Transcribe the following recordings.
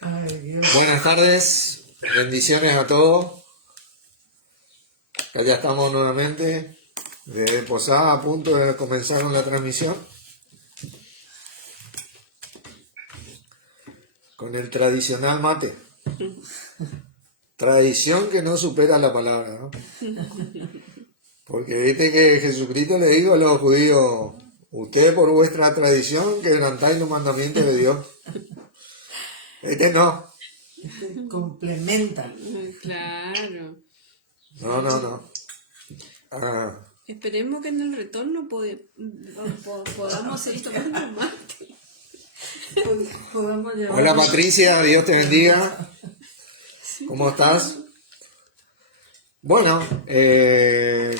Ay, Dios. Buenas tardes, bendiciones a todos. Acá ya estamos nuevamente de Posada, a punto de comenzar con la transmisión. Con el tradicional mate. Tradición que no supera la palabra, ¿no? Porque viste que Jesucristo le dijo a los judíos: ustedes por vuestra tradición quebrantáis los mandamientos de Dios. No. Complementan. Claro. No. Esperemos que en el retorno podamos seguir tomando mate. Podemos llevar. Hola Patricia, Dios te bendiga. ¿Cómo estás? Bueno, el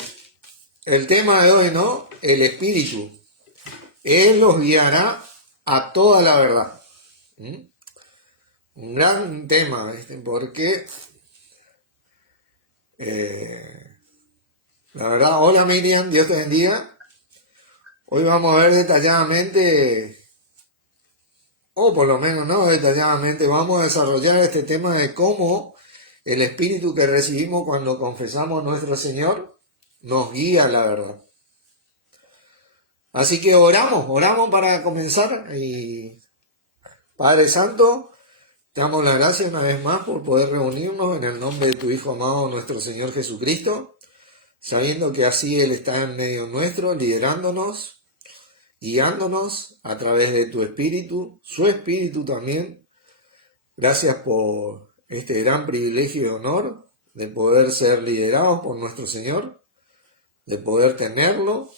tema de hoy, ¿no? El Espíritu. Él los guiará a toda la verdad. Un gran tema, ¿viste? Porque la verdad, hola Miriam, Dios te bendiga. Hoy vamos a ver detalladamente, o por lo menos no detalladamente, vamos a desarrollar este tema de cómo el Espíritu que recibimos cuando confesamos a nuestro Señor nos guía a la verdad. Así que oramos para comenzar. Y Padre Santo, te damos las gracias una vez más por poder reunirnos en el nombre de tu Hijo amado, nuestro Señor Jesucristo, sabiendo que así Él está en medio nuestro, liderándonos, guiándonos a través de tu Espíritu, su Espíritu también. Gracias por este gran privilegio y honor de poder ser liderados por nuestro Señor, de poder tenerlo,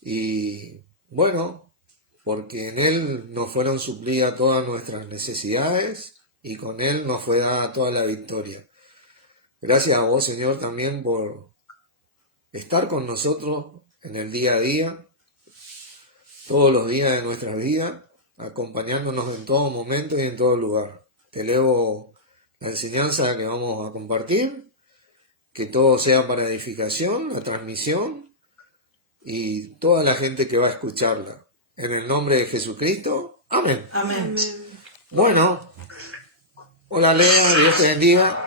y bueno, porque en Él nos fueron suplidas todas nuestras necesidades y con Él nos fue dada toda la victoria. Gracias a vos, Señor, también por estar con nosotros en el día a día, todos los días de nuestras vidas, acompañándonos en todo momento y en todo lugar. Te elevo la enseñanza que vamos a compartir, que todo sea para edificación, la transmisión y toda la gente que va a escucharla. En el nombre de Jesucristo, amén. Amén. Bueno, hola Lea, Dios te bendiga.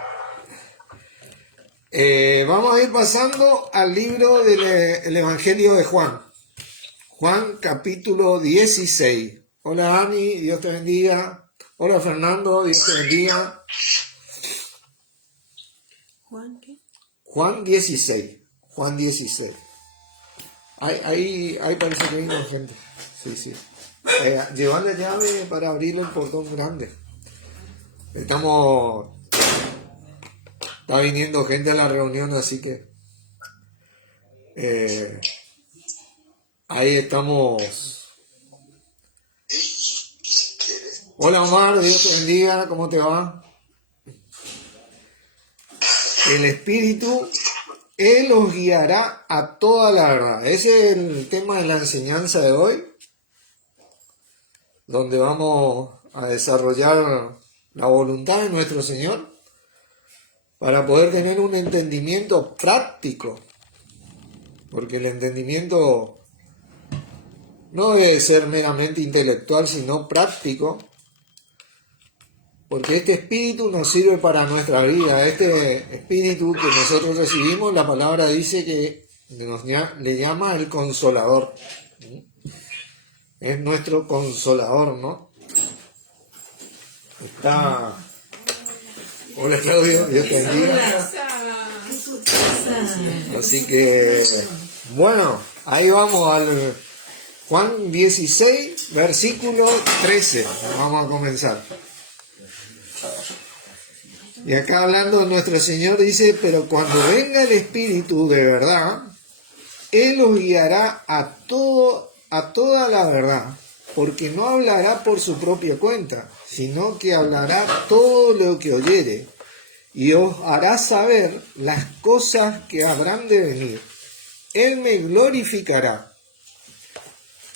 Vamos a ir pasando al libro del Evangelio de Juan. Juan capítulo 16. Hola Ani, Dios te bendiga. Hola Fernando, Dios te bendiga. ¿Juan qué? Juan 16. Juan 16. Ahí parece que hay una gente. Sí. Llevan la llave para abrir el portón grande. Está viniendo gente a la reunión, así que ahí estamos. Hola Omar, Dios te bendiga, ¿cómo te va? El Espíritu, Él os guiará a toda la verdad. Ese es el tema de la enseñanza de hoy, donde vamos a desarrollar la voluntad de nuestro Señor para poder tener un entendimiento práctico, porque el entendimiento no debe ser meramente intelectual, sino práctico, porque este espíritu nos sirve para nuestra vida. Este espíritu que nosotros recibimos, la palabra dice que le llama el consolador. Es nuestro consolador, ¿no? Está... Hola Claudio, Dios te bendiga. Así que, bueno, ahí vamos al Juan 16, versículo 13. Vamos a comenzar. Y acá hablando de nuestro Señor dice: pero cuando venga el Espíritu de verdad, Él os guiará a toda la verdad, porque no hablará por su propia cuenta, sino que hablará todo lo que oyere, y os hará saber las cosas que habrán de venir. Él me glorificará,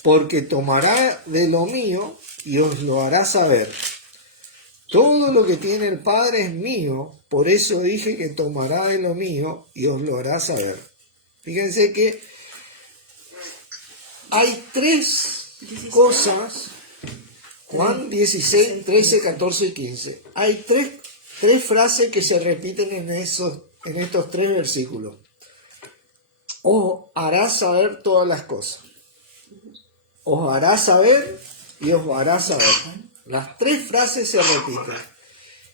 porque tomará de lo mío y os lo hará saber. Todo lo que tiene el Padre es mío, por eso dije que tomará de lo mío y os lo hará saber. Fíjense que hay tres cosas Juan 16, 13, 14 y 15. Hay tres frases que se repiten en estos tres versículos. Os hará saber todas las cosas. Os hará saber y os hará saber. Las tres frases se repiten.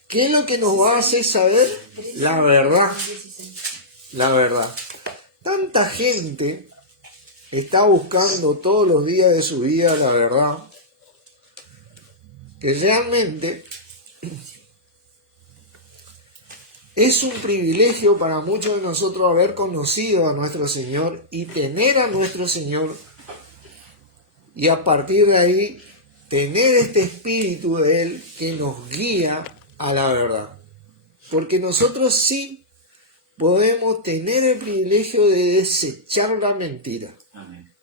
¿Qué es lo que nos va a hacer saber? La verdad. La verdad. Tanta gente está buscando todos los días de su vida la verdad, que realmente es un privilegio para muchos de nosotros haber conocido a nuestro Señor y tener a nuestro Señor, y a partir de ahí tener este espíritu de Él que nos guía a la verdad. Porque nosotros sí podemos tener el privilegio de desechar la mentira. Amén.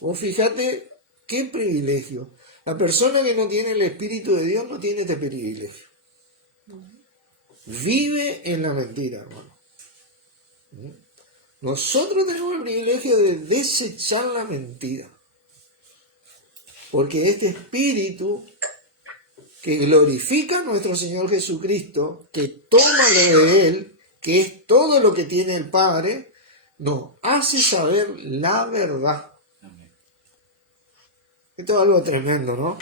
Vos fíjate qué privilegio. La persona que no tiene el Espíritu de Dios no tiene este privilegio. Vive en la mentira, hermano. Nosotros tenemos el privilegio de desechar la mentira. Porque este Espíritu que glorifica a nuestro Señor Jesucristo, que toma lo de Él, que es todo lo que tiene el Padre, nos hace saber la verdad. Amén. Esto es algo tremendo, ¿no?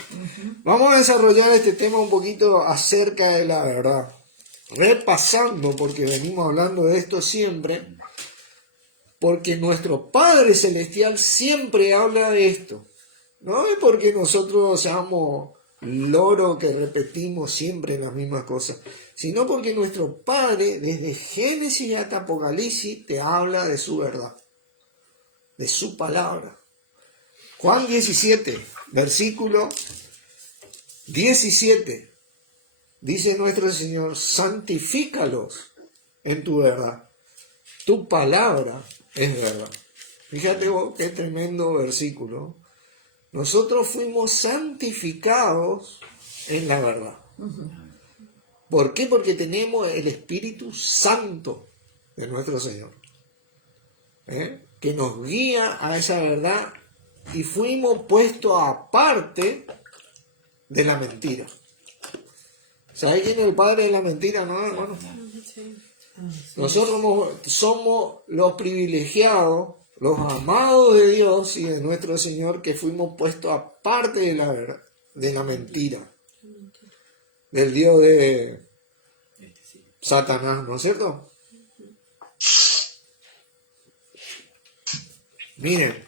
Vamos a desarrollar este tema un poquito acerca de la verdad. Repasando, porque venimos hablando de esto siempre, porque nuestro Padre Celestial siempre habla de esto. No es porque nosotros seamos loro que repetimos siempre las mismas cosas, sino porque nuestro Padre, desde Génesis hasta Apocalipsis, te habla de su verdad, de su palabra. Juan 17, versículo 17, dice nuestro Señor: santifícalos en tu verdad, tu palabra es verdad. Fíjate vos qué tremendo versículo. Nosotros fuimos santificados en la verdad. ¿Por qué? Porque tenemos el Espíritu Santo de nuestro Señor, que nos guía a esa verdad, y fuimos puestos aparte de la mentira. ¿Sabes quién es el padre de la mentira? No, hermano. Nosotros somos los privilegiados, los amados de Dios y de nuestro Señor, que fuimos puestos aparte de la verdad, de la mentira, del Dios de Satanás, ¿no es cierto? Miren,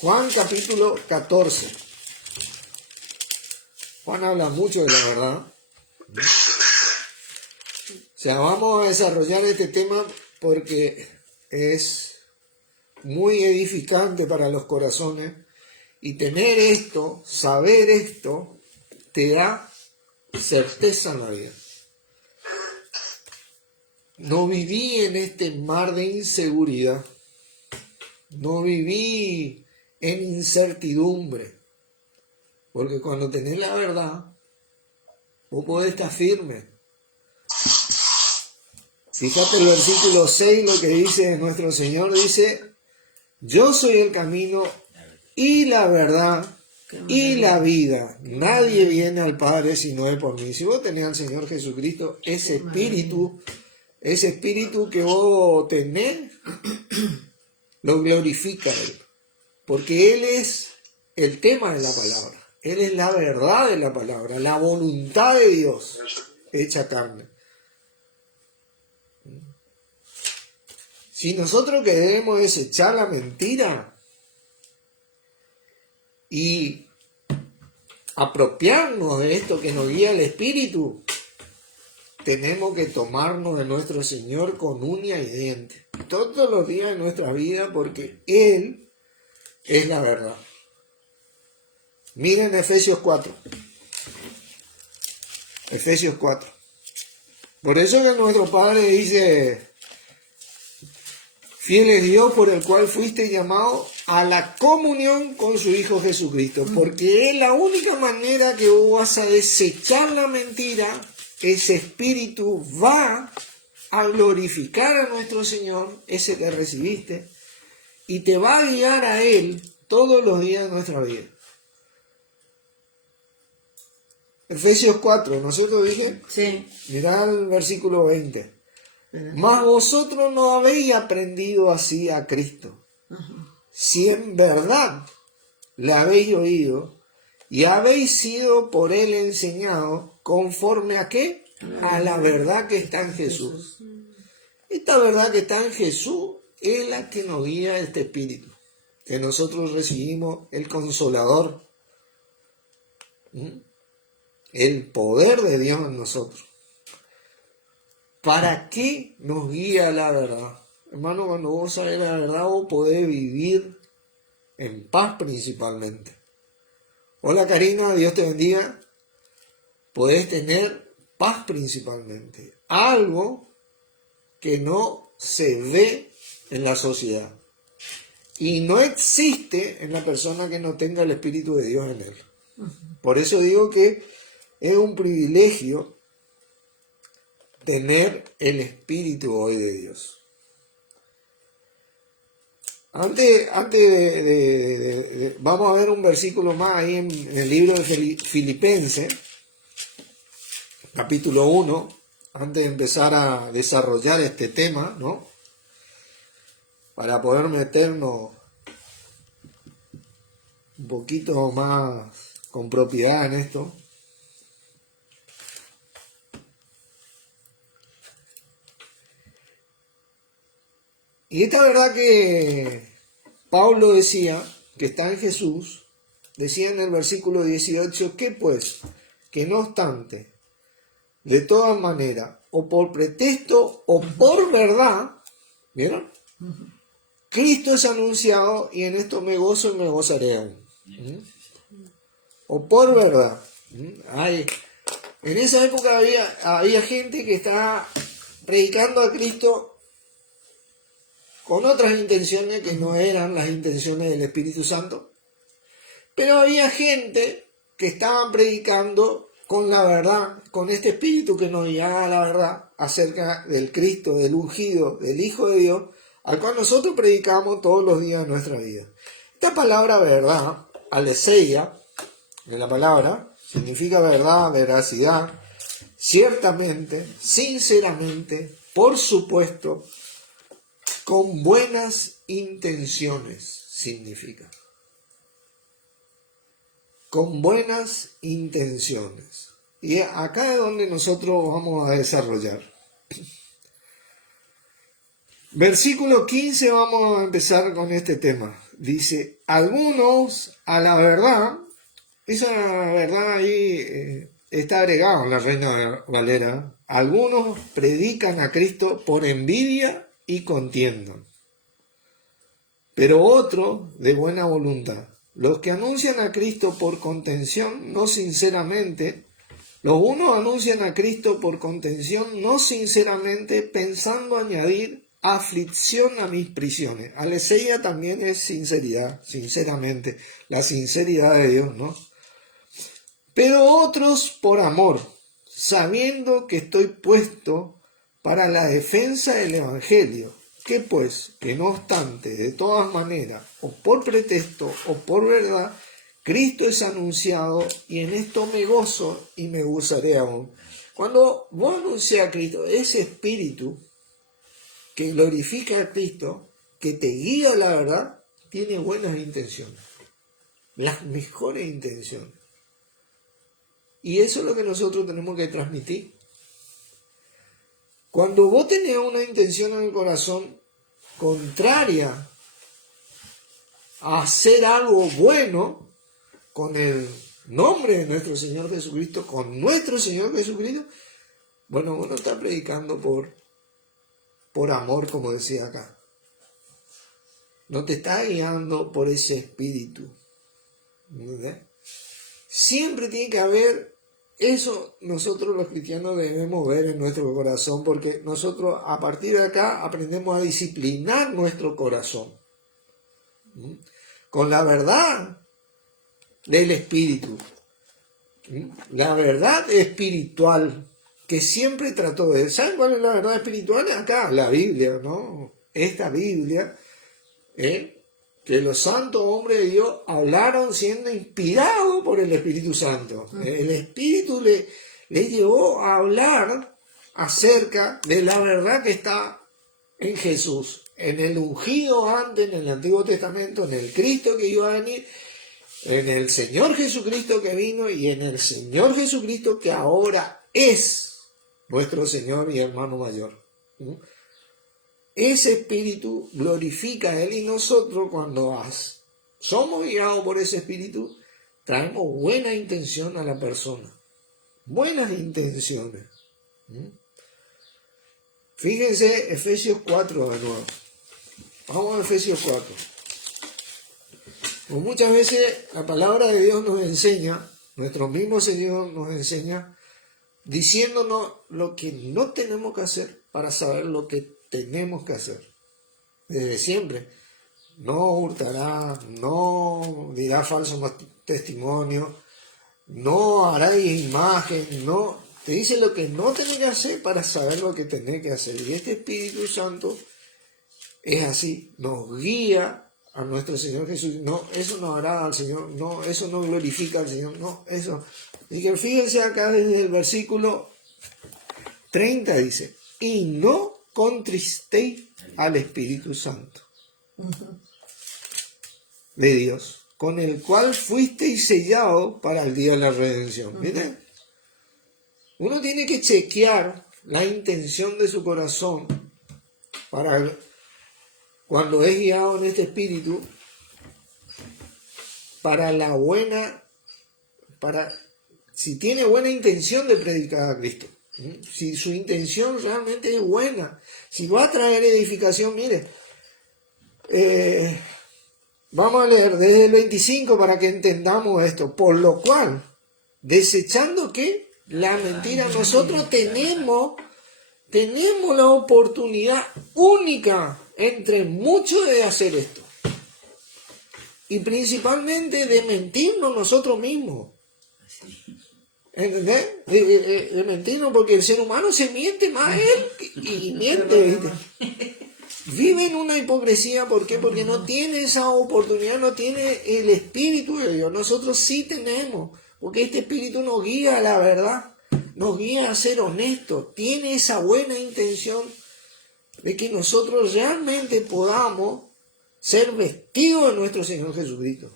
Juan capítulo 14. Juan habla mucho de la verdad. O sea, vamos a desarrollar este tema porque es muy edificante para los corazones, y tener esto, saber esto, te da certeza en la vida. No viví en este mar de inseguridad, no viví en incertidumbre, porque cuando tenés la verdad, vos podés estar firme. Fíjate el versículo 6, lo que dice nuestro Señor, dice: yo soy el camino y la verdad y la vida. Nadie viene al Padre si no es por mí. Si vos tenés al Señor Jesucristo, ese espíritu que vos tenés, lo glorifica Él. Porque Él es el tema de la palabra. Él es la verdad de la palabra, la voluntad de Dios hecha carne. Si nosotros queremos desechar la mentira y apropiarnos de esto que nos guía el Espíritu, tenemos que tomarnos de nuestro Señor con uña y diente todos los días de nuestra vida, porque Él es la verdad. Miren Efesios 4. Efesios 4. Por eso que nuestro Padre dice: fiel es Dios por el cual fuiste llamado a la comunión con su Hijo Jesucristo. Porque es la única manera que vos vas a desechar la mentira. Ese espíritu va a glorificar a nuestro Señor, ese que recibiste, y te va a guiar a Él todos los días de nuestra vida. Efesios 4, ¿no es cierto? Dije, Sí. mirá el versículo 20. Mas vosotros no habéis aprendido así a Cristo, si en verdad le habéis oído y habéis sido por él enseñados conforme a qué? A la verdad que está en Jesús. Esta verdad que está en Jesús es la que nos guía este Espíritu, que nosotros recibimos el Consolador, el poder de Dios en nosotros. ¿Para qué nos guía la verdad? Hermano, cuando vos sabés la verdad, vos podés vivir en paz principalmente. Hola Karina, Dios te bendiga. Podés tener paz principalmente. Algo que no se ve en la sociedad. Y no existe en la persona que no tenga el Espíritu de Dios en él. Por eso digo que es un privilegio tener el Espíritu hoy de Dios. Antes vamos a ver un versículo más ahí en el libro de Filipenses, capítulo 1, antes de empezar a desarrollar este tema, ¿no? Para poder meternos un poquito más con propiedad en esto. Y esta verdad que Pablo decía, que está en Jesús, decía en el versículo 18, que pues, que no obstante, de todas maneras, o por pretexto o por verdad, ¿vieron? Cristo es anunciado y en esto me gozo y me gozaré aún. O por verdad. En esa época había gente que estaba predicando a Cristo con otras intenciones que no eran las intenciones del Espíritu Santo, pero había gente que estaban predicando con la verdad, con este Espíritu que nos guiaba a la verdad acerca del Cristo, del ungido, del Hijo de Dios, al cual nosotros predicamos todos los días de nuestra vida. Esta palabra verdad, aletheia, de la palabra, significa verdad, veracidad, ciertamente, sinceramente, por supuesto, con buenas intenciones, significa. Con buenas intenciones. Y acá es donde nosotros vamos a desarrollar. Versículo 15 vamos a empezar con este tema. Dice, algunos a la verdad, esa verdad ahí está agregado en la Reina Valera, algunos predican a Cristo por envidia y contiendan, pero otros de buena voluntad. Los que anuncian a Cristo por contención, no sinceramente, los unos anuncian a Cristo por contención, no sinceramente, pensando añadir aflicción a mis prisiones. Aletheia también es sinceridad, sinceramente, la sinceridad de Dios, ¿no? Pero otros por amor, sabiendo que estoy puesto para la defensa del Evangelio, que pues, que no obstante, de todas maneras, o por pretexto o por verdad, Cristo es anunciado y en esto me gozo y me gozaré aún. Cuando vos anuncias a Cristo, ese espíritu que glorifica a Cristo, que te guía a la verdad, tiene buenas intenciones, las mejores intenciones. Y eso es lo que nosotros tenemos que transmitir. Cuando vos tenés una intención en el corazón contraria a hacer algo bueno con el nombre de nuestro Señor Jesucristo, con nuestro Señor Jesucristo, bueno, uno está predicando por amor, como decía acá. No te está guiando por ese espíritu. ¿Entendés? Siempre tiene que haber eso. Nosotros los cristianos debemos ver en nuestro corazón, porque nosotros a partir de acá aprendemos a disciplinar nuestro corazón con la verdad del espíritu, la verdad espiritual que siempre trató de... ¿Saben cuál es la verdad espiritual? Acá, la Biblia, ¿no? Esta Biblia, que que los santos hombres de Dios hablaron siendo inspirados por el Espíritu Santo. El Espíritu le llevó a hablar acerca de la verdad que está en Jesús, en el ungido antes, en el Antiguo Testamento, en el Cristo que iba a venir, en el Señor Jesucristo que vino y en el Señor Jesucristo que ahora es nuestro Señor y hermano mayor. Ese Espíritu glorifica a Él y nosotros cuando somos guiados por ese Espíritu traemos buena intención a la persona. Buenas intenciones. Fíjense Efesios 4 de nuevo. Vamos a Efesios 4. Pues muchas veces la palabra de Dios nos enseña, nuestro mismo Señor nos enseña, diciéndonos lo que no tenemos que hacer para saber lo que tenemos que hacer. Desde siempre. No hurtarás, no dirás falso testimonio, no harás imagen, no. Te dice lo que no tenés que hacer para saber lo que tenés que hacer. Y este Espíritu Santo es así, nos guía a nuestro Señor Jesús. No, eso no hará al Señor, no, eso no glorifica al Señor, no, eso. Así que fíjense acá desde el versículo 30 dice, y no contristéis al Espíritu Santo de Dios, con el cual fuisteis sellados para el día de la redención. ¿Viste? Uno tiene que chequear la intención de su corazón para cuando es guiado en este espíritu para la buena, si tiene buena intención de predicar a Cristo. Si su intención realmente es buena, si va a traer edificación, mire, vamos a leer desde el 25 para que entendamos esto. Por lo cual, desechando que la mentira, nosotros tenemos la oportunidad única entre muchos de hacer esto. Y principalmente de mentirnos nosotros mismos. ¿Entendés? De mentirnos porque el ser humano se miente más él y miente, ¿viste? Vive en una hipocresía, ¿por qué? Porque no tiene esa oportunidad, no tiene el Espíritu de Dios. Nosotros sí tenemos, porque este Espíritu nos guía a la verdad, nos guía a ser honestos, tiene esa buena intención de que nosotros realmente podamos ser vestidos de nuestro Señor Jesucristo.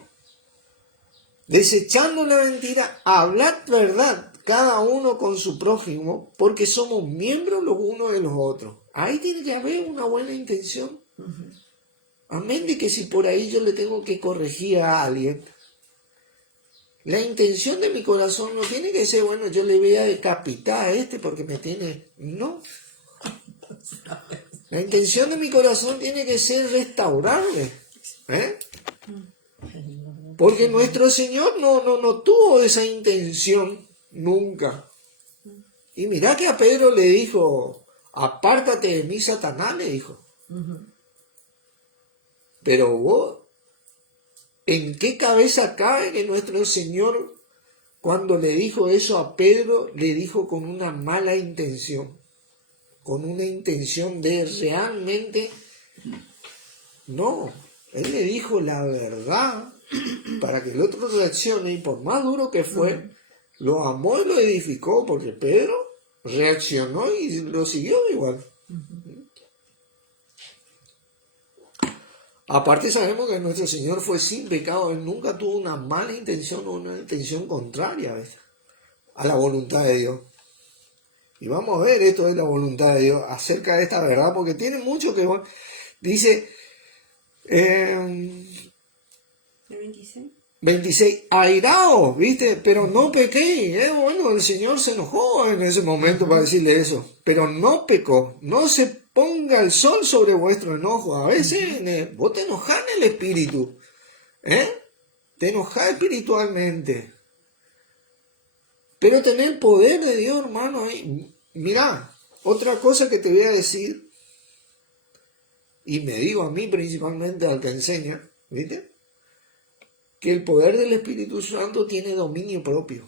Desechando la mentira, hablad verdad, cada uno con su prójimo, porque somos miembros los unos de los otros. Ahí tiene que haber una buena intención. Amén de que si por ahí yo le tengo que corregir a alguien, la intención de mi corazón no tiene que ser, bueno, yo le voy a decapitar a este porque me tiene... No. La intención de mi corazón tiene que ser restaurarle. Porque nuestro Señor no tuvo esa intención nunca. Y mirá que a Pedro le dijo, apártate de mí, Satanás, le dijo. Pero vos, ¿en qué cabeza cabe que nuestro Señor, cuando le dijo eso a Pedro, le dijo con una mala intención? Con una intención de realmente... No, Él le dijo la verdad para que el otro reaccione, y por más duro que fue, lo amó y lo edificó, porque Pedro reaccionó y lo siguió igual. Aparte sabemos que nuestro Señor fue sin pecado, Él nunca tuvo una mala intención o una intención contraria, ¿ves?, a la voluntad de Dios. Y vamos a ver esto de la voluntad de Dios acerca de esta verdad, porque tiene mucho que ver. Dice... 26, airaos, ¿viste? Pero no pequéis. Bueno, el Señor se enojó en ese momento para decirle eso, pero no pecó. No se ponga el sol sobre vuestro enojo. A veces vos te enojás en el espíritu, te enojás espiritualmente, pero tener el poder de Dios, hermano. Mirá, otra cosa que te voy a decir, y me digo a mí principalmente al que enseña, ¿viste?, que el poder del Espíritu Santo tiene dominio propio,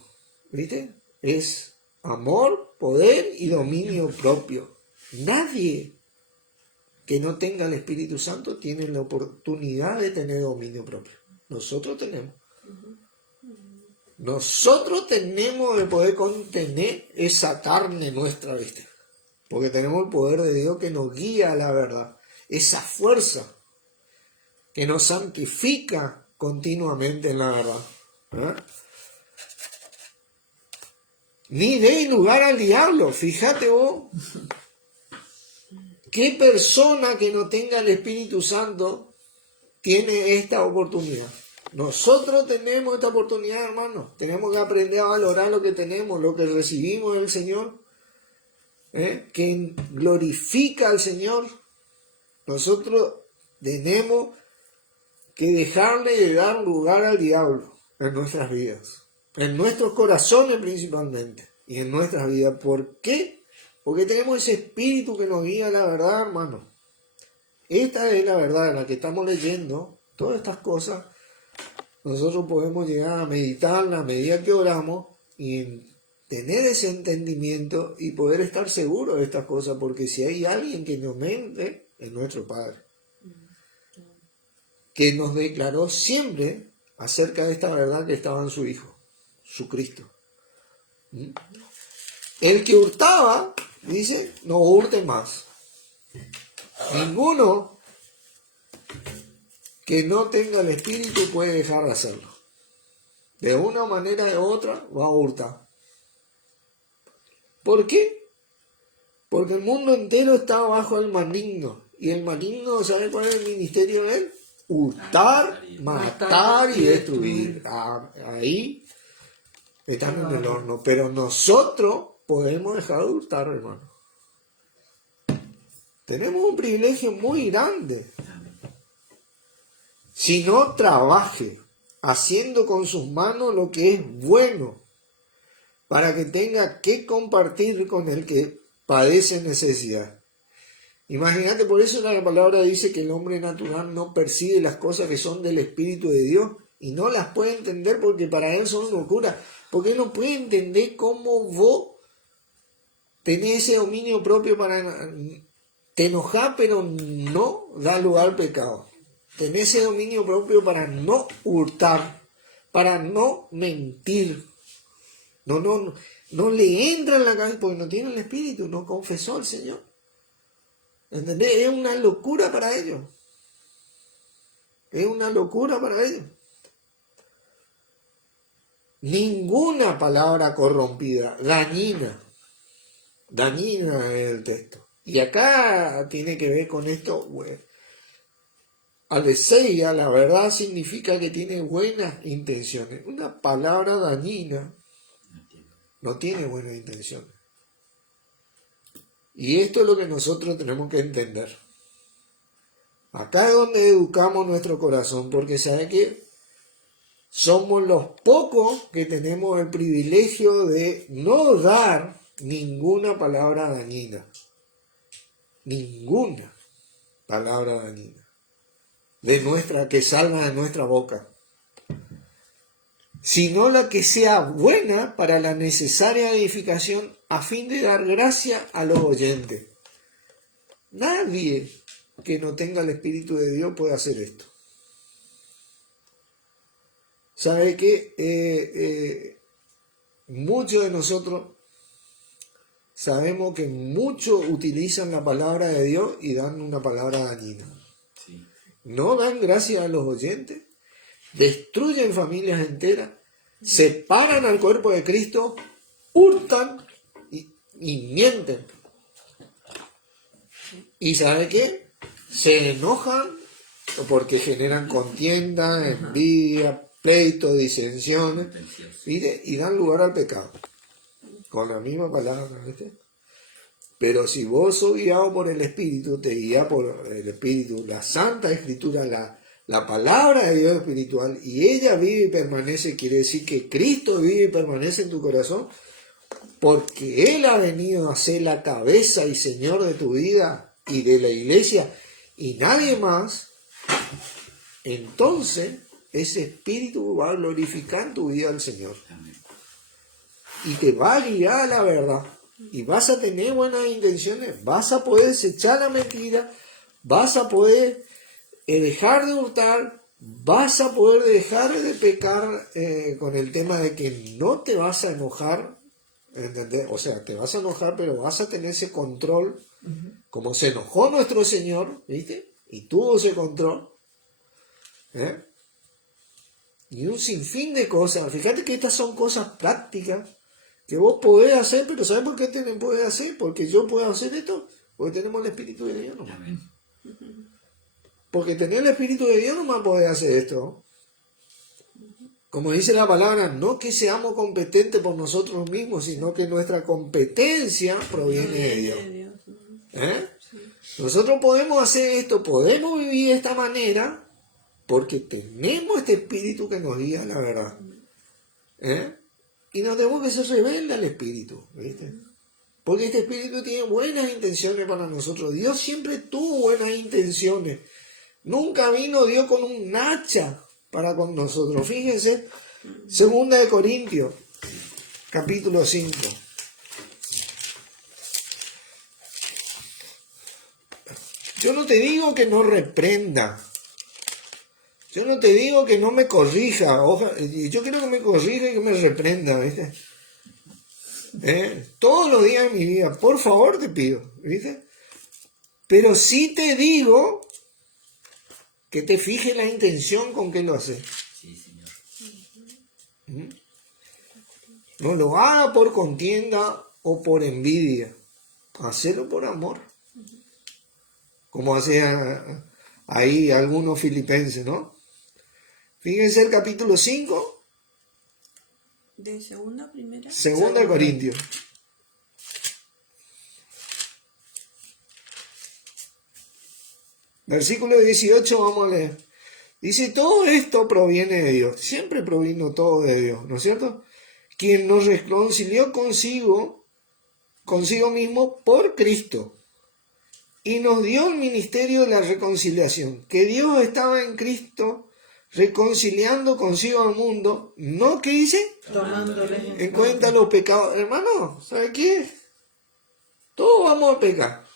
¿viste? Es amor, poder y dominio propio. Nadie que no tenga el Espíritu Santo tiene la oportunidad de tener dominio propio. Nosotros tenemos. Nosotros tenemos el poder contener esa carne nuestra, ¿viste? Porque tenemos el poder de Dios que nos guía a la verdad. Esa fuerza que nos santifica continuamente en la verdad. ¿Eh? Ni dé lugar al diablo. Fíjate vos. ¿Qué persona que no tenga el Espíritu Santo tiene esta oportunidad? Nosotros tenemos esta oportunidad, hermanos. Tenemos que aprender a valorar lo que tenemos, lo que recibimos del Señor, que glorifica al Señor. Nosotros tenemos que dejarle de dar lugar al diablo en nuestras vidas, en nuestros corazones principalmente, y en nuestras vidas. ¿Por qué? Porque tenemos ese espíritu que nos guía a la verdad, hermano. Esta es la verdad, la que estamos leyendo, todas estas cosas. Nosotros podemos llegar a meditarla a medida que oramos y tener ese entendimiento y poder estar seguros de estas cosas, porque si hay alguien que nos mente, es nuestro Padre, que nos declaró siempre acerca de esta verdad que estaba en su Hijo, su Cristo. El que hurtaba, dice, no hurte más. Ninguno que no tenga el Espíritu puede dejar de hacerlo. De una manera u otra va a hurtar. ¿Por qué? Porque el mundo entero está bajo el maligno. Y el maligno, ¿sabe cuál es el ministerio de él? Hurtar, matar y destruir. Ahí están en el horno. Pero nosotros podemos dejar de hurtar, hermano. Tenemos un privilegio muy grande. Si no trabaje haciendo con sus manos lo que es bueno, para que tenga que compartir con el que padece necesidad. Imagínate, por eso la palabra dice que el hombre natural no percibe las cosas que son del Espíritu de Dios y no las puede entender porque para él son locura. Porque él no puede entender cómo vos tenés ese dominio propio para te enojar, pero no da lugar al pecado. Tenés ese dominio propio para no hurtar, para no mentir. No le entra en la cabeza porque no tiene el Espíritu, no confesó al Señor. ¿Entendés? Es una locura para ellos. Es una locura para ellos. Ninguna palabra corrompida, dañina es el texto. Y acá tiene que ver con esto, aletheia, la verdad significa que tiene buenas intenciones. Una palabra dañina no tiene buenas intenciones. Y esto es lo que nosotros tenemos que entender. Acá es donde educamos nuestro corazón, porque sabe que somos los pocos que tenemos el privilegio de no dar ninguna palabra dañina. Ninguna palabra dañina. Que salga de nuestra boca. Sino la que sea buena para la necesaria edificación a fin de dar gracia a los oyentes. Nadie que no tenga el Espíritu de Dios puede hacer esto. ¿Sabe qué? Muchos de nosotros sabemos que muchos utilizan la palabra de Dios y dan una palabra dañina. Sí. No dan gracia a los oyentes, destruyen familias enteras, separan al cuerpo de Cristo, hurtan y mienten. ¿Y sabe qué? Se enojan porque generan contienda, envidia, pleito, disensiones y dan lugar al pecado. Con la misma palabra, ¿viste? Pero si vos sos guiado por el Espíritu, te guía por el Espíritu, la Santa Escritura, la palabra de Dios espiritual, y ella vive y permanece, quiere decir que Cristo vive y permanece en tu corazón, porque Él ha venido a ser la cabeza y Señor de tu vida y de la iglesia, y nadie más. Entonces ese Espíritu va a glorificar en tu vida al Señor. Y te va a guiar a la verdad. Y vas a tener buenas intenciones. Vas a poder desechar la mentira. vas a poder dejar de hurtar, vas a poder dejar de pecar con el tema de que no te vas a enojar, ¿entendés? O sea, te vas a enojar, pero vas a tener ese control, como se enojó nuestro Señor, ¿viste? Y tuvo ese control. Y un sinfín de cosas. Fíjate que estas son cosas prácticas que vos podés hacer, pero ¿sabés por qué te podés hacer? Porque yo puedo hacer esto, porque tenemos el Espíritu de Dios. ¿No? Porque tener el Espíritu de Dios no más podés hacer esto. Como dice la palabra, no que seamos competentes por nosotros mismos, sino que nuestra competencia proviene de Dios. Nosotros podemos hacer esto, podemos vivir de esta manera, porque tenemos este Espíritu que nos guía a la verdad. Y no tenemos que ser rebeldes al Espíritu, ¿viste? Porque este Espíritu tiene buenas intenciones para nosotros. Dios siempre tuvo buenas intenciones. Nunca vino Dios con un hacha para con nosotros. Fíjense, 2 Corintios, capítulo 5. Yo no te digo que no reprenda. Yo no te digo que no me corrija. Yo quiero que me corrija y que me reprenda, ¿viste? Todos los días de mi vida, por favor te pido, ¿viste? Pero sí te digo que te fijes la intención con que lo haces. Sí, Señor. No lo haga por contienda o por envidia. Hacelo por amor. Como hacían ahí algunos filipenses, ¿no? Fíjense el capítulo 5. ¿De segunda, primera? Segunda Corintios. Versículo 18 vamos a leer. Dice, todo esto proviene de Dios. Siempre provino todo de Dios, ¿no es cierto? Quien nos reconcilió consigo mismo por Cristo. Y nos dio el ministerio de la reconciliación. Que Dios estaba en Cristo reconciliando consigo al mundo. ¿No qué dice? Tomándoles En cuenta los pecados. Hermano, ¿sabe qué? Todos vamos a pecar.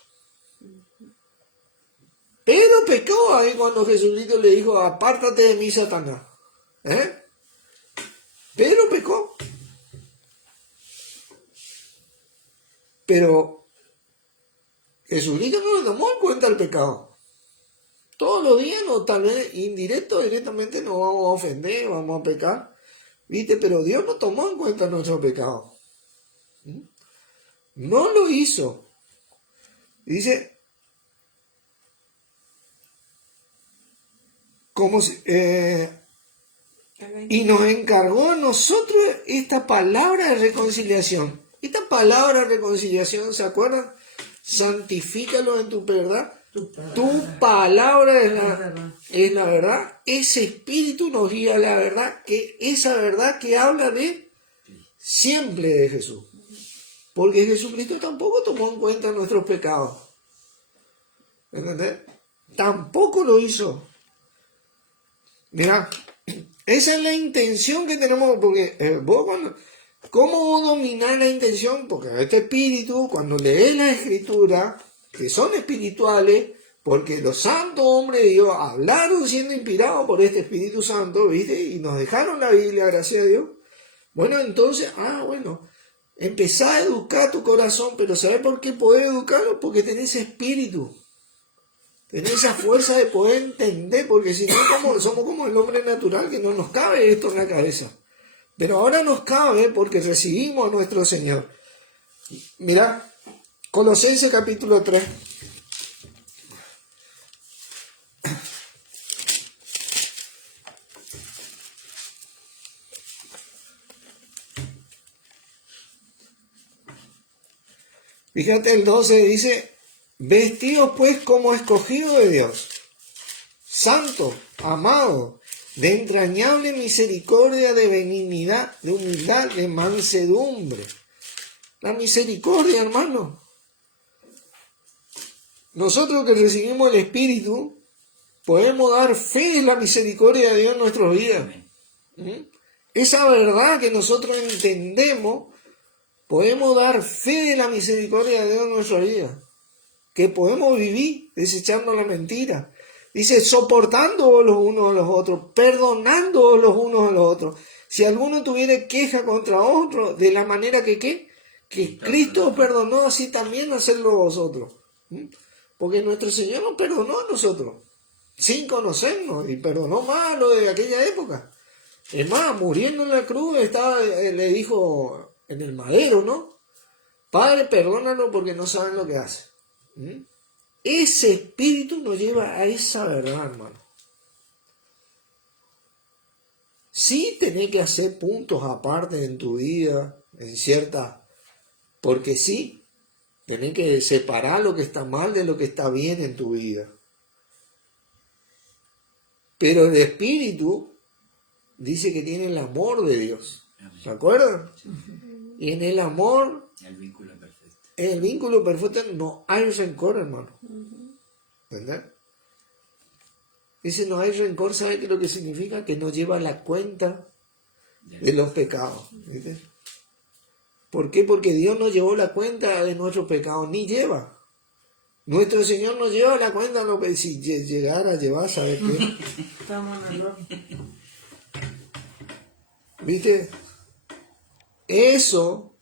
Pedro pecó ahí cuando Jesucristo le dijo, apártate de mí, Satanás. Pedro pecó. Pero Jesucristo no le tomó en cuenta el pecado. Todos los días, no, tal vez indirecto o directamente nos vamos a ofender, vamos a pecar. ¿Viste? Pero Dios no tomó en cuenta nuestro pecado. No lo hizo. Dice, y nos encargó a nosotros esta palabra de reconciliación. Esta palabra de reconciliación, ¿se acuerdan? Santifícalo en tu verdad. Tu palabra es la verdad. Ese espíritu nos guía a la verdad, que esa verdad que habla de siempre de Jesús. Porque Jesucristo tampoco tomó en cuenta nuestros pecados. ¿Entendés? Tampoco lo hizo. Mirá, esa es la intención que tenemos, porque ¿cómo vos dominás la intención? Porque este espíritu, cuando lees la escritura, que son espirituales, porque los santos hombres de Dios hablaron siendo inspirados por este Espíritu Santo, ¿viste? Y nos dejaron la Biblia, gracias a Dios. Bueno, entonces, empezá a educar tu corazón, pero ¿sabés por qué podés educarlo? Porque tenés espíritu. Tenés esa fuerza de poder entender, porque si no somos como el hombre natural, que no nos cabe esto en la cabeza. Pero ahora nos cabe porque recibimos a nuestro Señor. Mirá, Colosenses capítulo 3. Fíjate, el 12 dice, vestidos pues como escogidos de Dios, santo, amado, de entrañable misericordia, de benignidad, de humildad, de mansedumbre. La misericordia, hermano. Nosotros que recibimos el Espíritu, podemos dar fe en la misericordia de Dios en nuestras vidas. Esa verdad que nosotros entendemos, podemos dar fe en la misericordia de Dios en nuestra vida. que podemos vivir desechando la mentira. Dice, soportando los unos a los otros, perdonando los unos a los otros. Si alguno tuviera queja contra otro, de la manera que ¿qué? Que Cristo perdonó, así también hacerlo vosotros. Porque nuestro Señor nos perdonó a nosotros, sin conocernos, y perdonó más a lo de aquella época. Es más, muriendo en la cruz, le dijo en el madero, ¿no? Padre, perdónalo porque no saben lo que hacen. Ese espíritu nos lleva a esa verdad, hermano. Sí tenés que hacer puntos aparte en tu vida, en cierta, porque sí, tenés que separar lo que está mal de lo que está bien en tu vida. Pero el espíritu dice que tiene el amor de Dios. ¿Se acuerdan? Y en el amor, El vínculo perfecto. en el vínculo perfecto no hay rencor, hermano. ¿Verdad? Dice, no hay rencor, ¿sabe qué es lo que significa? Que no lleva la cuenta de los pecados. ¿Viste? ¿Por qué? Porque Dios no llevó la cuenta de nuestros pecados, ni lleva. Nuestro Señor no lleva la cuenta, no, si llegara a llevar, ¿sabe qué? Estamos en error. ¿Viste? Eso,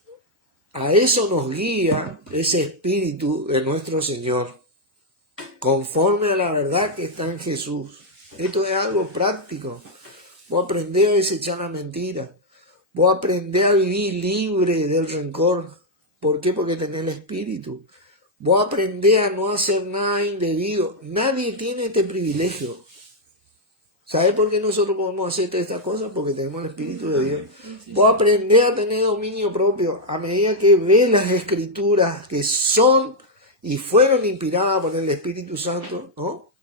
a eso nos guía ese espíritu de nuestro Señor, conforme a la verdad que está en Jesús. Esto es algo práctico. Vos aprendés a desechar la mentira. Vos aprendés a vivir libre del rencor. ¿Por qué? Porque tenés el espíritu. Vos aprendés a no hacer nada indebido. Nadie tiene este privilegio. ¿Sabes por qué nosotros podemos hacer todas estas cosas? Porque tenemos el Espíritu de Dios. Vos aprendés a tener dominio propio a medida que ves las Escrituras que son y fueron inspiradas por el Espíritu Santo, ¿no?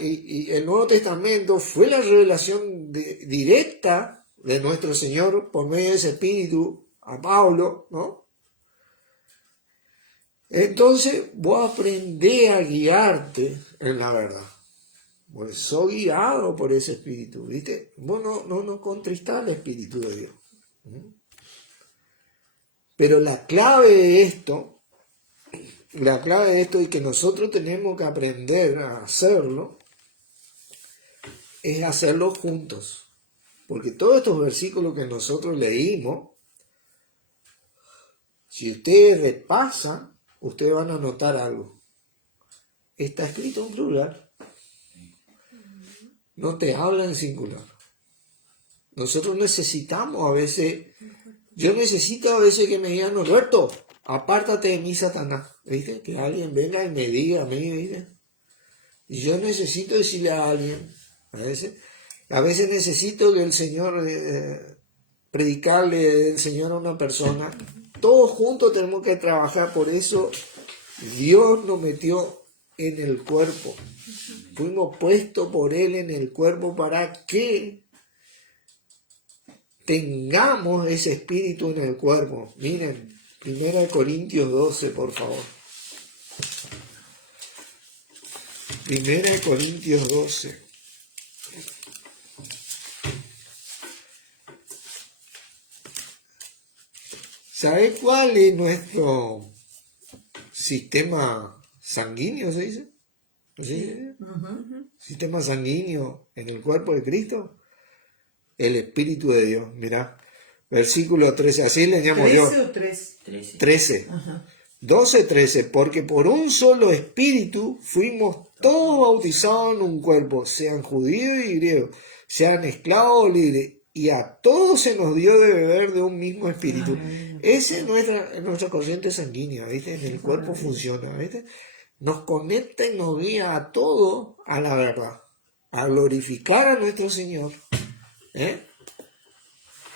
Y el Nuevo Testamento fue la revelación directa de nuestro Señor por medio de ese Espíritu a Pablo, ¿no? Entonces vos aprendés a guiarte en la verdad. Pues soy guiado por ese espíritu, ¿viste? Vos no contristás al Espíritu de Dios. Pero la clave de esto y que nosotros tenemos que aprender a hacerlo, es hacerlo juntos. Porque todos estos versículos que nosotros leímos, si ustedes repasan, ustedes van a notar algo. Está escrito en plural. No te habla en singular. Nosotros necesitamos a veces, yo necesito a veces que me digan, Norberto, apártate de mí, Satanás, ¿viste? Que alguien venga y me diga a mí, ¿viste? Y yo necesito decirle a alguien, a veces necesito que el Señor, predicarle del Señor a una persona. Todos juntos tenemos que trabajar, por eso Dios nos metió en el cuerpo. Fuimos puestos por Él en el cuerpo para que tengamos ese espíritu en el cuerpo. Miren, 1 Corintios 12, por favor. 1 Corintios 12. ¿Sabe cuál es nuestro sistema sanguíneo, se dice? ¿Sí? Sistema sanguíneo en el cuerpo de Cristo, el Espíritu de Dios. Mirá, versículo 13, así le llamo yo. 13 o 3. 13. 12, 13, porque por un solo Espíritu fuimos todos bautizados en un cuerpo, sean judíos y griegos, sean esclavos o libres, y a todos se nos dio de beber de un mismo Espíritu. Esa es nuestra corriente sanguínea, ¿viste? En el cuerpo funciona, ¿viste? Nos conecta y nos guía a todo a la verdad, a glorificar a nuestro Señor,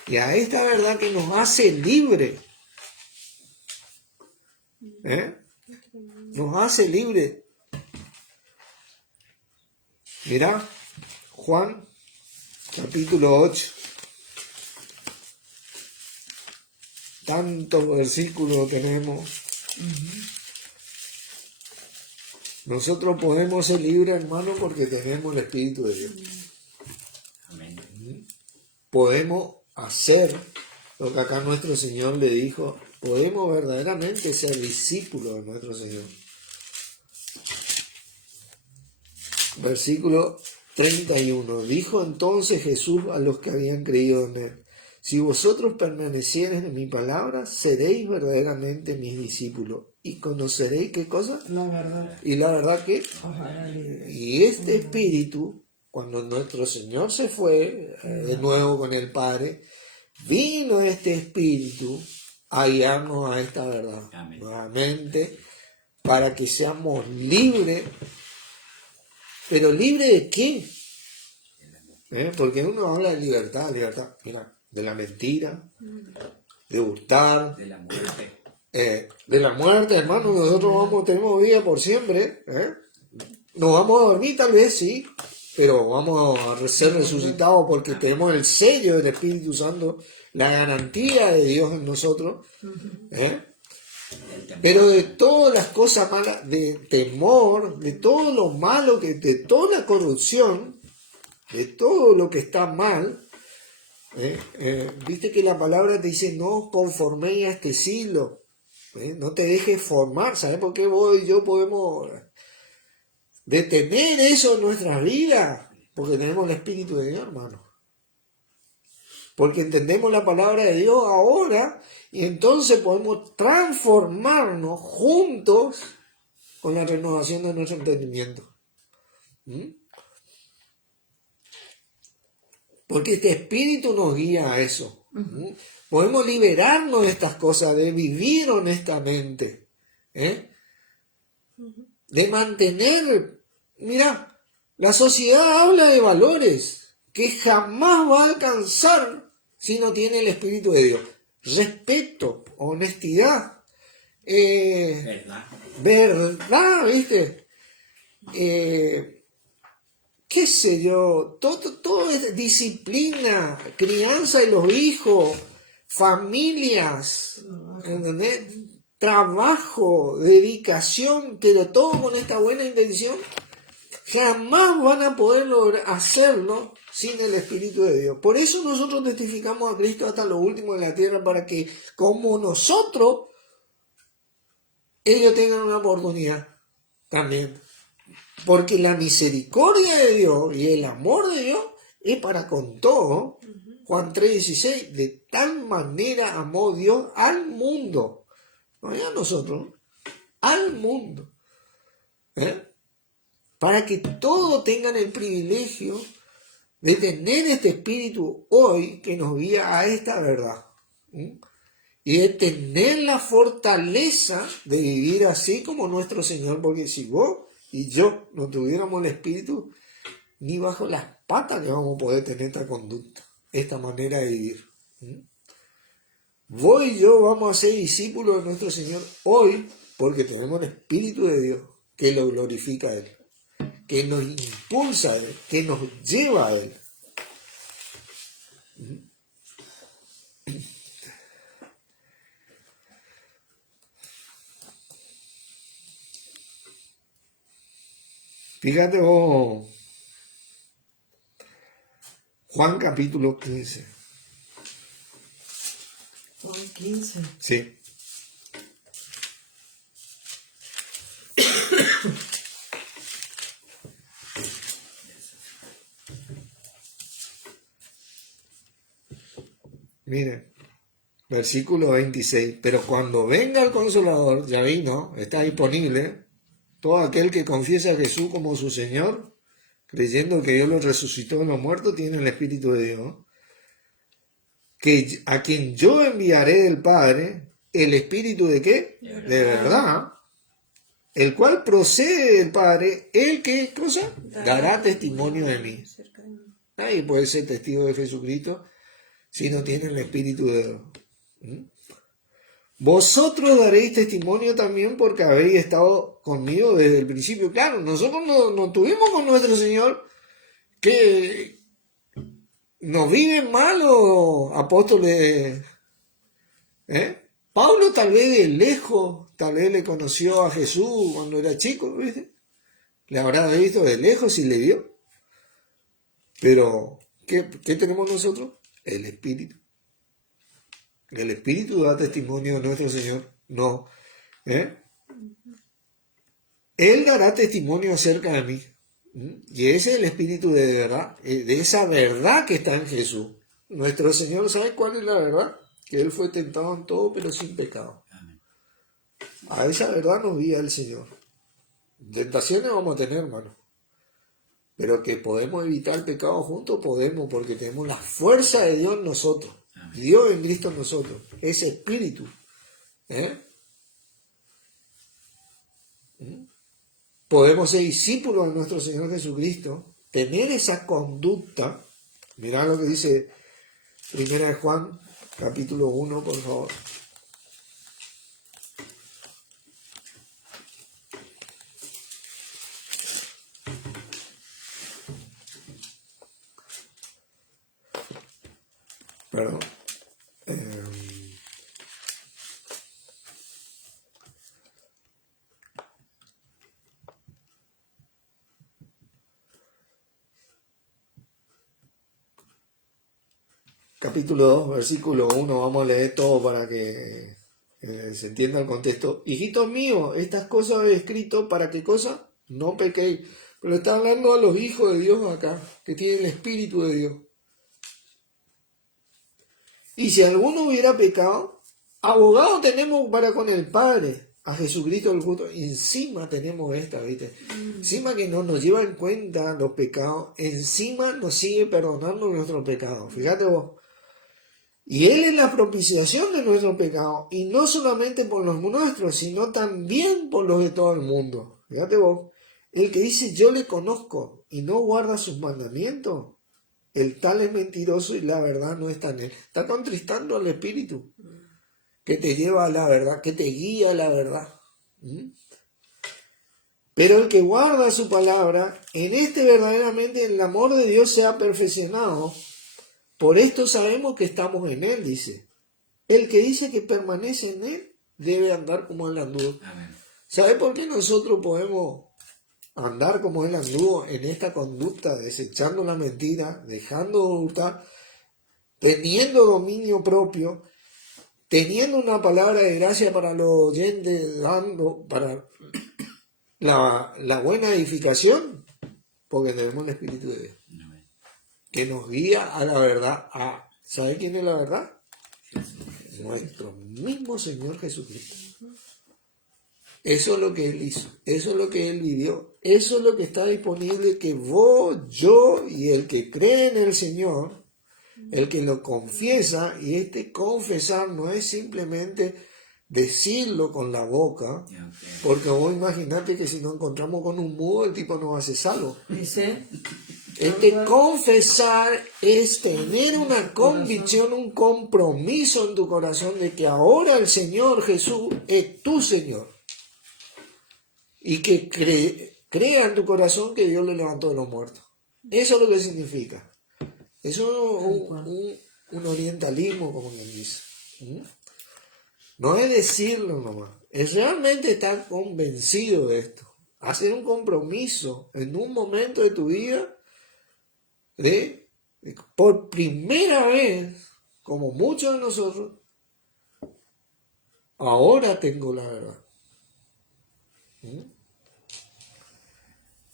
y a esta verdad que nos hace libre, nos hace libre. Mirá, Juan capítulo 8, tantos versículos tenemos. Nosotros podemos ser libres, hermano, porque tenemos el Espíritu de Dios. Amén. Podemos hacer lo que acá nuestro Señor le dijo, podemos verdaderamente ser discípulos de nuestro Señor. Versículo 31. Dijo entonces Jesús a los que habían creído en él: si vosotros permaneciereis en mi palabra, seréis verdaderamente mis discípulos, y conoceréis ¿qué cosa? La verdad. Y la verdad que, Ojalá y este espíritu, cuando nuestro Señor se fue de nuevo con el Padre, vino este espíritu a guiarnos a esta verdad. Amén. Nuevamente, para que seamos libres. ¿Pero libre de qué? Porque uno habla de libertad, mira, de la mentira, de hurtar, De la muerte. de la muerte, hermano. Nosotros tenemos vida por siempre, nos vamos a dormir tal vez, sí, pero vamos a ser resucitados porque tenemos el sello del Espíritu Santo, la garantía de Dios en nosotros, pero de todas las cosas malas, de temor, de todo lo malo, de toda la corrupción, de todo lo que está mal, viste que la palabra te dice: no os conforméis a este siglo, no te dejes formar. ¿Sabes por qué vos y yo podemos detener eso en nuestras vidas? Porque tenemos el Espíritu de Dios, hermano. Porque entendemos la palabra de Dios ahora, y entonces podemos transformarnos juntos con la renovación de nuestro entendimiento. Porque este espíritu nos guía a eso. Podemos liberarnos de estas cosas, de vivir honestamente, de mantener. Mira, la sociedad habla de valores que jamás va a alcanzar si no tiene el Espíritu de Dios. Respeto, honestidad, verdad, ¿viste? Qué sé yo, todo es disciplina, crianza de los hijos, familias, ¿entendés? Trabajo, dedicación, pero todo con esta buena intención. Jamás van a poder hacerlo sin el Espíritu de Dios. Por eso nosotros testificamos a Cristo hasta lo último de la tierra, para que como nosotros, ellos tengan una oportunidad también. Porque la misericordia de Dios y el amor de Dios es para con todo. Juan 3:16, de tal manera amó Dios al mundo, no es a nosotros, al mundo, para que todos tengan el privilegio de tener este espíritu hoy que nos guía a esta verdad, y de tener la fortaleza de vivir así como nuestro Señor. Porque si vos y yo no tuviéramos el espíritu, ni bajo las patas que vamos a poder tener esta conducta, esta manera de vivir. Vos y yo vamos a ser discípulos de nuestro Señor hoy porque tenemos el Espíritu de Dios que lo glorifica a Él, que nos impulsa a Él, que nos lleva a Él. Fíjate vos, Juan capítulo 15. Juan 15. Sí. Miren, versículo 26. Pero cuando venga el Consolador, ya vino, está disponible, todo aquel que confiesa a Jesús como su Señor, creyendo que Dios lo resucitó de los muertos, tiene el Espíritu de Dios, que a quien yo enviaré del Padre, el Espíritu ¿de qué? De verdad, el cual procede del Padre, el que, cosa, dará testimonio de mí. Nadie puede ser testigo de Jesucristo si no tiene el Espíritu de Dios. Vosotros daréis testimonio también porque habéis estado conmigo desde el principio. Claro, nosotros no tuvimos con nuestro Señor que nos viven mal los apóstoles. Pablo tal vez de lejos, tal vez le conoció a Jesús cuando era chico, ¿viste? Le habrá visto de lejos y le vio. Pero, ¿qué tenemos nosotros? El Espíritu. El Espíritu da testimonio de nuestro Señor. No. Él dará testimonio acerca de mí. Y ese es el Espíritu de verdad, de esa verdad que está en Jesús. Nuestro Señor, ¿sabe cuál es la verdad? Que Él fue tentado en todo, pero sin pecado. Amén. A esa verdad nos guía el Señor. Tentaciones vamos a tener, hermano. Pero que podemos evitar el pecado juntos, podemos, porque tenemos la fuerza de Dios en nosotros. Amén. Dios en Cristo en nosotros. Ese Espíritu. Podemos ser discípulos de nuestro Señor Jesucristo, tener esa conducta. Mirá lo que dice 1 Juan, capítulo 1, por favor. Perdón. Capítulo 2, versículo 1, vamos a leer todo para que se entienda el contexto. Hijitos míos, estas cosas he escrito para qué cosa, no pequéis. Pero está hablando a los hijos de Dios acá, que tienen el Espíritu de Dios. Y si alguno hubiera pecado, abogado tenemos para con el Padre, a Jesucristo el justo. Encima tenemos esta, ¿viste? Encima que no nos lleva en cuenta los pecados, encima nos sigue perdonando nuestros pecados. Fíjate vos. Y Él es la propiciación de nuestros pecados, y no solamente por los nuestros, sino también por los de todo el mundo. Fíjate vos, el que dice yo le conozco y no guarda sus mandamientos, el tal es mentiroso y la verdad no está en él. Está contristando al Espíritu que te lleva a la verdad, que te guía a la verdad. Pero el que guarda su palabra, en este verdaderamente el amor de Dios se ha perfeccionado. Por esto sabemos que estamos en Él, dice. El que dice que permanece en Él debe andar como Él anduvo. Amén. ¿Sabe por qué nosotros podemos andar como Él anduvo en esta conducta, desechando la mentira, dejando de hurtar, teniendo dominio propio, teniendo una palabra de gracia para los oyentes, dando para la buena edificación? Porque tenemos el Espíritu de Dios, Amén. que nos guía a la verdad. ¿Sabe quién es la verdad? Jesús. Nuestro mismo Señor Jesucristo. Eso es lo que Él hizo, eso es lo que Él vivió, eso es lo que está disponible, que vos, yo y el que cree en el Señor, el que lo confiesa, y este confesar no es simplemente decirlo con la boca, porque vos imaginate que si nos encontramos con un mudo, el tipo no va a ser salvo. Dice, Confesar es tener una convicción, un compromiso en tu corazón de que ahora el Señor Jesús es tu Señor. Y que crea en tu corazón que Dios le levantó de los muertos. Eso es lo que significa. Eso es un orientalismo, como quien dice. No es decirlo nomás, es realmente estar convencido de esto. Hacer un compromiso en un momento de tu vida de por primera vez, como muchos de nosotros, ahora tengo la verdad.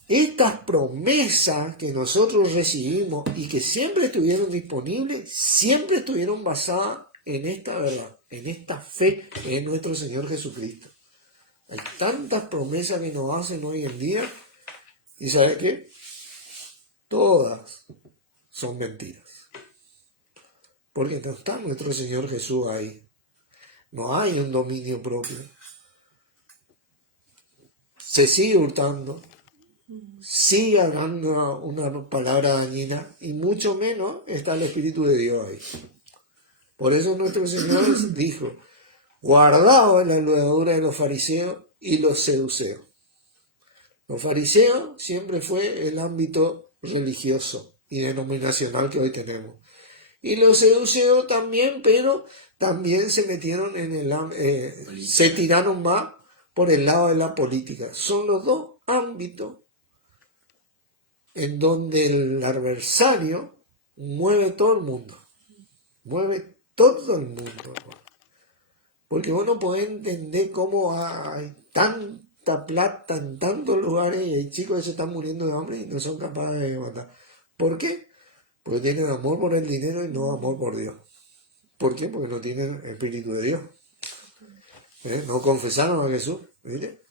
Estas promesas que nosotros recibimos y que siempre estuvieron disponibles, siempre estuvieron basadas en esta verdad, en esta fe en nuestro Señor Jesucristo. Hay tantas promesas que nos hacen hoy en día, y ¿sabe qué? Todas son mentiras. Porque no está nuestro Señor Jesús ahí. No hay un dominio propio. Se sigue hurtando, sigue hablando una palabra dañina, y mucho menos está el Espíritu de Dios ahí. Por eso nuestro Señor dijo, guardaos en la levadura de los fariseos y los seduceos. Los fariseos siempre fue el ámbito religioso y denominacional que hoy tenemos. Y los seduceos también, pero también se metieron en se tiraron más por el lado de la política. Son los dos ámbitos en donde el adversario mueve todo el mundo. Mueve todo el mundo, hermano. Porque vos no podés entender cómo hay tanta plata en tantos lugares y hay chicos que se están muriendo de hambre y no son capaces de matar. ¿Por qué? Porque tienen amor por el dinero y no amor por Dios. ¿Por qué? Porque no tienen el Espíritu de Dios. No confesaron a Jesús, ¿viste?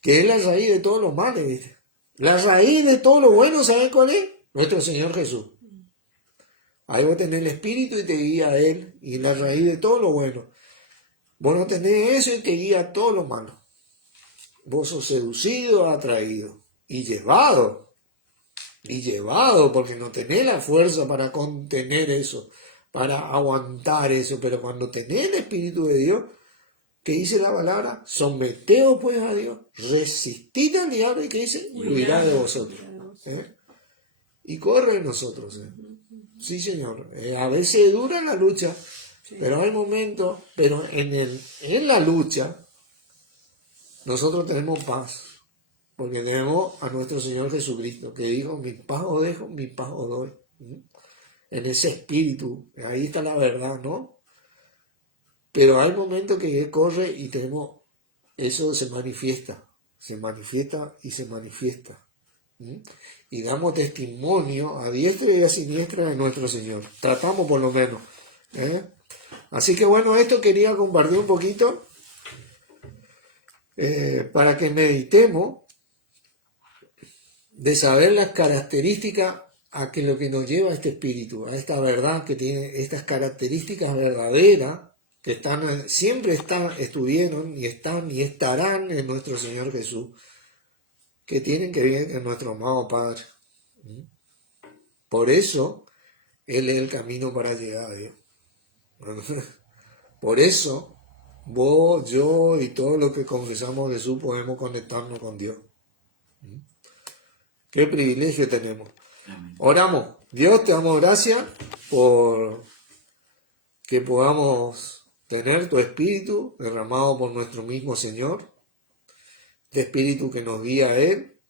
Que es la raíz de todos los males, ¿viste? La raíz de todo lo bueno, ¿sabes cuál es? Nuestro Señor Jesús. Ahí vos tenés el Espíritu y te guía a Él, y la raíz de todo lo bueno. Vos no tenés eso y te guía a todo lo malo. Vos sos seducido, atraído, y llevado, porque no tenés la fuerza para contener eso, para aguantar eso, pero cuando tenés el Espíritu de Dios, que dice la palabra, someteos pues a Dios, resistid al diablo, y que dice, huirá de vosotros. Y corre en nosotros. Sí, Señor. A veces dura la lucha, pero hay momentos, pero en la lucha, nosotros tenemos paz, porque tenemos a nuestro Señor Jesucristo, que dijo, mi paz os dejo, mi paz os doy. En ese espíritu, ahí está la verdad, ¿no? Pero hay momentos que Él corre y tenemos, eso se manifiesta y se manifiesta. Y damos testimonio a diestra y a siniestra de nuestro Señor. Tratamos por lo menos. Así que bueno, esto quería compartir un poquito para que meditemos de saber las características a que lo que nos lleva a este espíritu, a esta verdad que tiene estas características verdaderas que siempre estuvieron y están y estarán en nuestro Señor Jesús, que tienen que ver con nuestro amado Padre. Por eso Él es el camino para llegar a Dios. Por eso vos, yo y todos los que confesamos a Jesús podemos conectarnos con Dios. Qué privilegio tenemos. Amén. Oramos. Dios, te damos gracias por que podamos tener tu Espíritu derramado por nuestro mismo Señor, este Espíritu que nos guía a Él,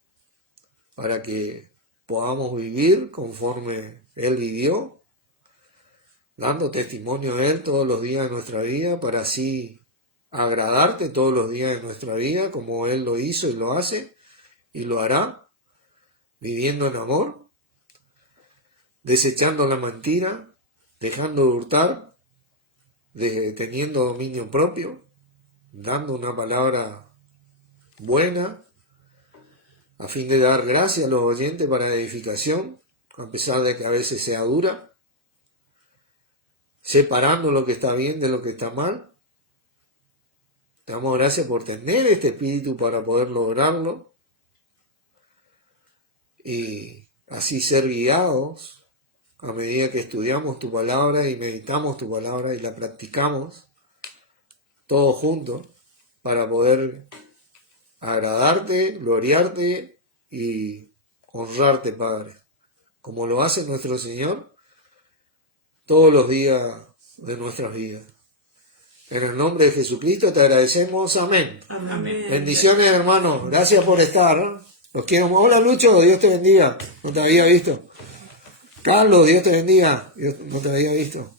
para que podamos vivir conforme Él vivió, dando testimonio a Él todos los días de nuestra vida, para así agradarte todos los días de nuestra vida, como Él lo hizo y lo hace, y lo hará, viviendo en amor, desechando la mentira, dejando de hurtar, teniendo dominio propio, dando una palabra buena, a fin de dar gracia a los oyentes para edificación, a pesar de que a veces sea dura, separando lo que está bien de lo que está mal. Te damos gracias por tener este espíritu para poder lograrlo y así ser guiados a medida que estudiamos tu palabra y meditamos tu palabra y la practicamos todos juntos para poder agradarte, gloriarte y honrarte, Padre, como lo hace nuestro Señor todos los días de nuestras vidas. En el nombre de Jesucristo te agradecemos. Amén. Amén. Bendiciones, hermanos. Gracias por estar. Los quiero. Hola, Lucho. Dios te bendiga. No te había visto. Carlos, Dios te bendiga. Dios no te había visto.